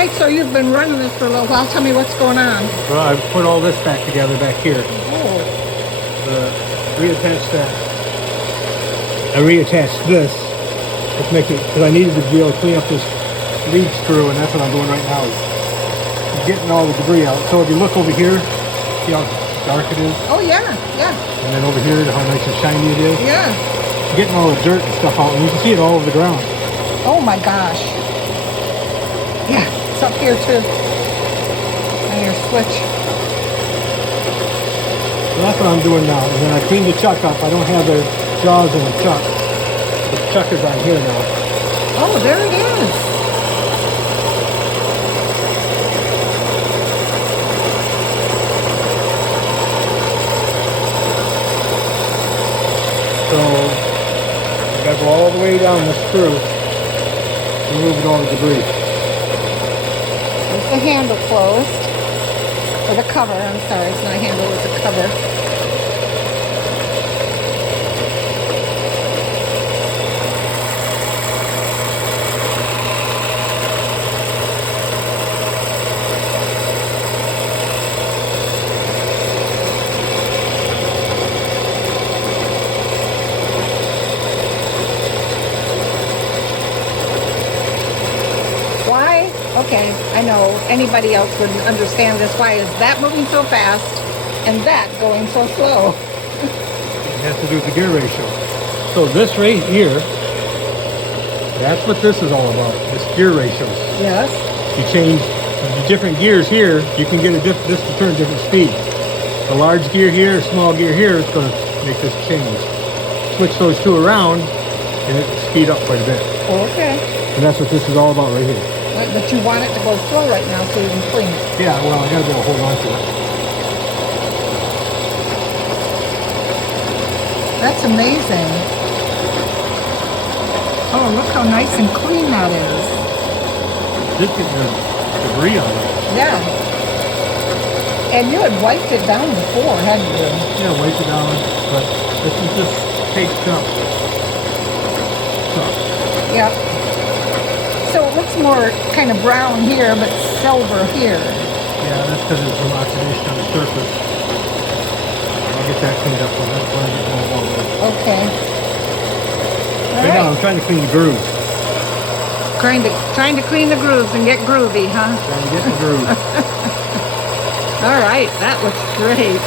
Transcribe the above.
right, so you've been running this for a little while. Tell me what's going on. Well, I've put all this back together back here. Oh. Reattached that. I reattached this. Let's make it, because I needed to be able to clean up this lead screw, and that's what I'm doing right now. Is getting all the debris out. So if you look over here, see how dark it is? Oh, yeah, yeah. And then over here, how nice and shiny it is? Yeah. Getting all the dirt and stuff out, and you can see it all over the ground. Oh, my gosh. Yeah, it's up here, too. On your switch. So that's what I'm doing now. And then I cleaned the chuck up. I don't have the jaws in the chuck. The chuck is on here now. Oh, there it is. So I gotta go all the way down the screw, removing all the debris. There's the handle closed. Or the cover, I'm sorry, it's not a handle, it's a cover. Why? Okay, I know anybody else wouldn't understand this. Why is that moving so fast and that going so slow? It has to do with the gear ratio. So this right here, that's what this is all about, this gear ratios. Yes. You change the different gears here, you can get this to turn different speeds. The large gear here, small gear here is going to make this change. Switch those two around and it will speed up quite a bit. Okay. And that's what this is all about right here. But you want it to go slow right now so you can clean it. Yeah, well, I gotta be able to hold on to it. That's amazing. Oh, look how nice and clean that is. Just getting the debris on it. Yeah. And you had wiped it down before, hadn't you? Yeah, wipe it down, but this is just fake stuff. Yeah. So it looks more kind of brown here, but silver here. Yeah, that's because there's some oxidation on the surface. I'll get that cleaned up. That's why I get all over. Okay. All Right now, right. I'm trying to clean the grooves. Trying to clean the grooves and get groovy, huh? Trying to get the grooves. All right, that looks great.